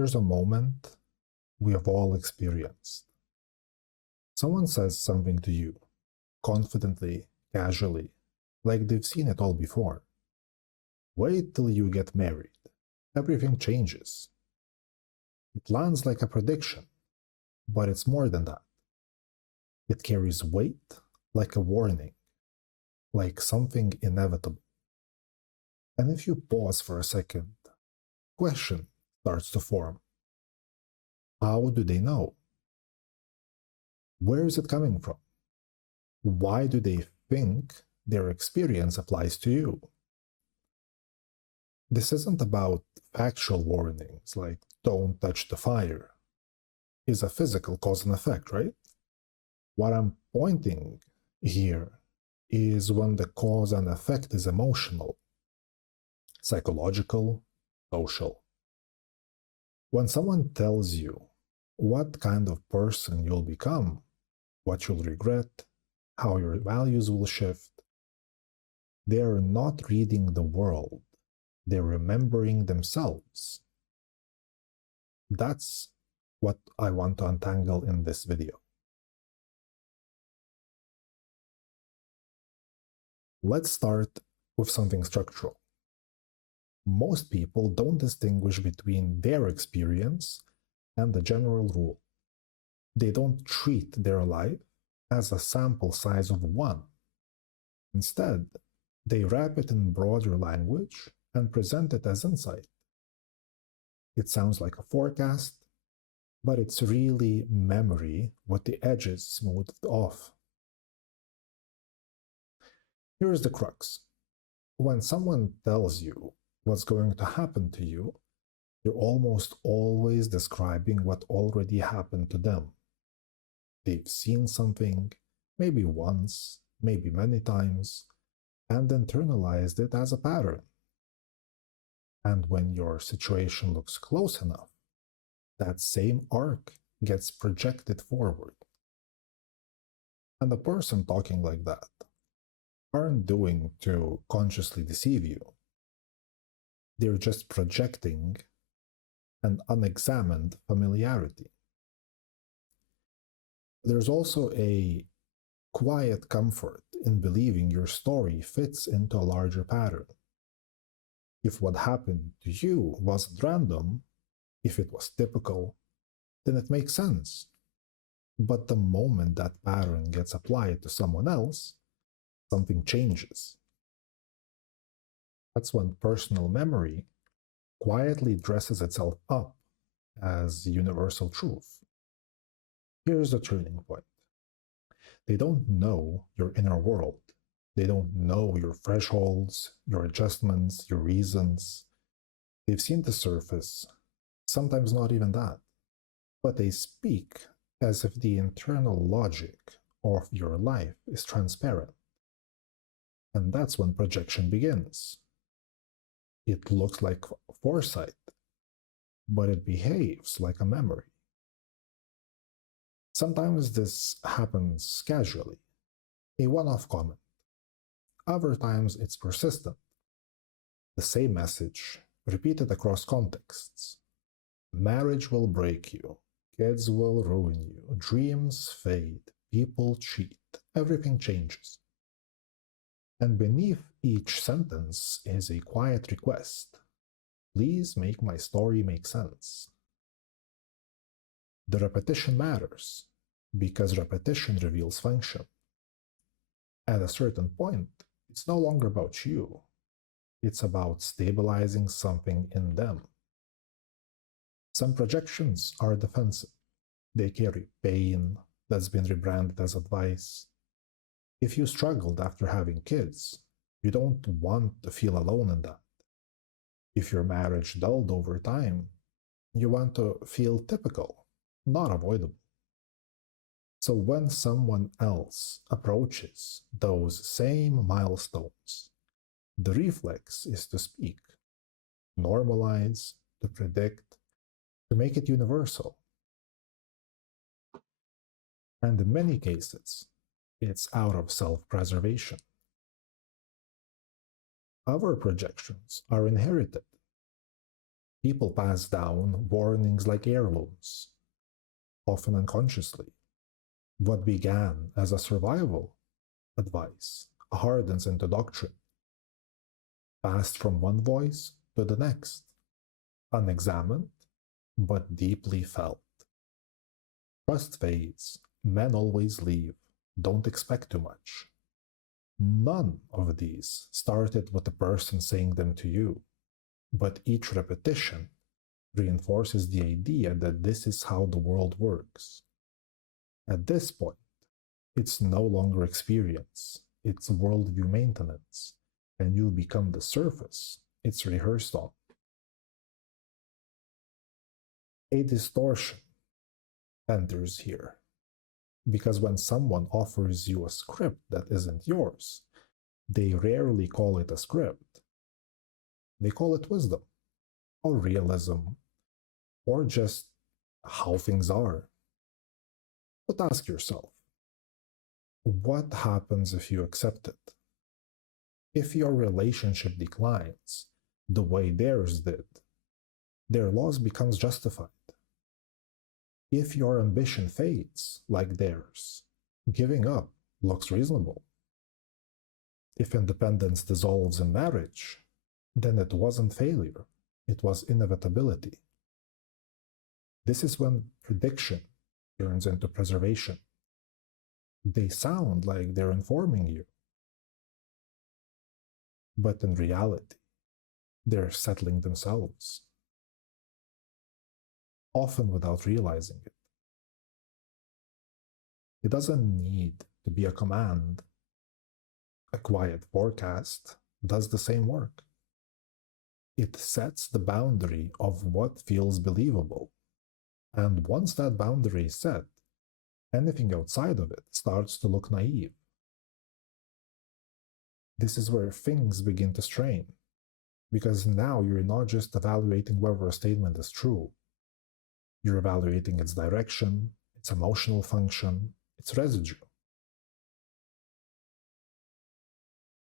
There's a moment we have all experienced. Someone says something to you, confidently, casually, like they've seen it all before. Wait till you get married. Everything changes. It lands like a prediction, but it's more than that. It carries weight like a warning, like something inevitable. And if you pause for a second, question starts to form. How do they know? Where is it coming from? Why do they think their experience applies to you? This isn't about factual warnings like don't touch the fire. It's a physical cause and effect, right? What I'm pointing here is when the cause and effect is emotional, psychological, social. When someone tells you what kind of person you'll become, what you'll regret, how your values will shift, they are not reading the world, they're remembering themselves. That's what I want to untangle in this video. Let's start with something structural. Most people don't distinguish between their experience and the general rule. They don't treat their life as a sample size of one. Instead, they wrap it in broader language and present it as insight. It sounds like a forecast, but it's really memory with the edges smoothed off. Here's the crux. When someone tells you what's going to happen to you, you're almost always describing what already happened to them. They've seen something, maybe once, maybe many times, and internalized it as a pattern. And when your situation looks close enough, that same arc gets projected forward. And the person talking like that aren't doing to consciously deceive you. They're just projecting an unexamined familiarity. There's also a quiet comfort in believing your story fits into a larger pattern. If what happened to you wasn't random, if it was typical, then it makes sense. But the moment that pattern gets applied to someone else, something changes. That's when personal memory quietly dresses itself up as universal truth. Here's the turning point. They don't know your inner world. They don't know your thresholds, your adjustments, your reasons. They've seen the surface, sometimes not even that. But they speak as if the internal logic of your life is transparent. And that's when projection begins. It looks like foresight, but it behaves like a memory. Sometimes this happens casually, a one-off comment. Other times it's persistent. The same message, repeated across contexts. Marriage will break you. Kids will ruin you. Dreams fade. People cheat. Everything changes. And beneath each sentence is a quiet request. Please make my story make sense. The repetition matters because repetition reveals function. At a certain point, it's no longer about you. It's about stabilizing something in them. Some projections are defensive. They carry pain that's been rebranded as advice. If you struggled after having kids, you don't want to feel alone in that. If your marriage dulled over time, you want to feel typical, not avoidable. So when someone else approaches those same milestones, the reflex is to speak, normalize, to predict, to make it universal. And in many cases, it's out of self-preservation. Other projections are inherited. People pass down warnings like heirlooms, often unconsciously. What began as a survival advice hardens into doctrine, passed from one voice to the next, unexamined but deeply felt. Trust fades, men always leave, don't expect too much. None of these started with the person saying them to you, but each repetition reinforces the idea that this is how the world works. At this point, it's no longer experience, it's worldview maintenance, and you become the surface it's rehearsed on. A distortion enters here, because when someone offers you a script that isn't yours, they rarely call it a script. They call it wisdom, or realism, or just how things are. But ask yourself, what happens if you accept it? If your relationship declines the way theirs did, their loss becomes justified. If your ambition fades like theirs, giving up looks reasonable. If independence dissolves in marriage, then it wasn't failure, it was inevitability. This is when prediction turns into preservation. They sound like they're informing you, but in reality, they're settling themselves, often without realizing it. It doesn't need to be a command. A quiet forecast does the same work. It sets the boundary of what feels believable. And once that boundary is set, anything outside of it starts to look naive. This is where things begin to strain, because now you're not just evaluating whether a statement is true. You're evaluating its direction, its emotional function, its residue.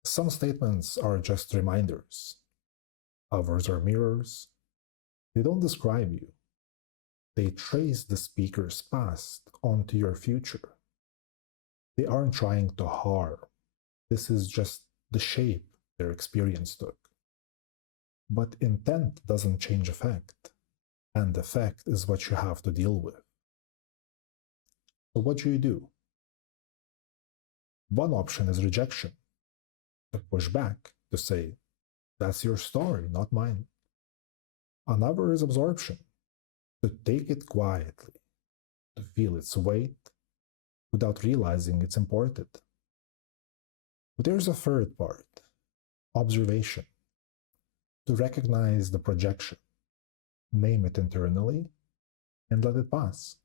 Some statements are just reminders. Others are mirrors. They don't describe you. They trace the speaker's past onto your future. They aren't trying to harm. This is just the shape their experience took. But intent doesn't change effect, and effect is what you have to deal with. So what do? One option is rejection, to push back, to say, that's your story, not mine. Another is absorption, to take it quietly, to feel its weight without realizing it's important. But there's a third part, observation, to recognize the projection, name it internally, and let it pass.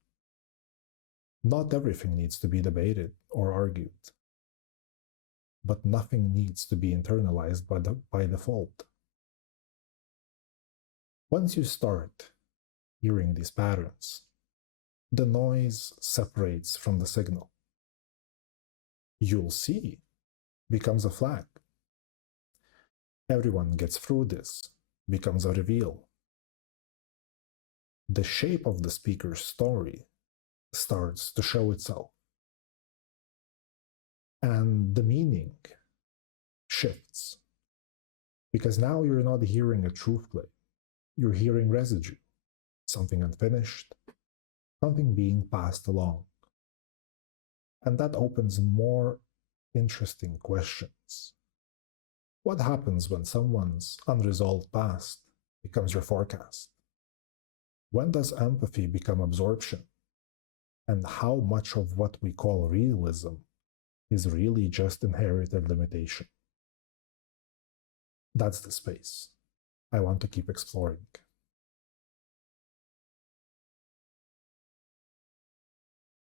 Not everything needs to be debated or argued, but nothing needs to be internalized by default. Once you start hearing these patterns, the noise separates from the signal. You'll see becomes a flag. Everyone gets through this, becomes a reveal. The shape of the speaker's story starts to show itself. And the meaning shifts. Because now you're not hearing a truth claim. You're hearing residue, something unfinished, something being passed along. And that opens more interesting questions. What happens when someone's unresolved past becomes your forecast? When does empathy become absorption? And how much of what we call realism is really just inherited limitation? That's the space I want to keep exploring.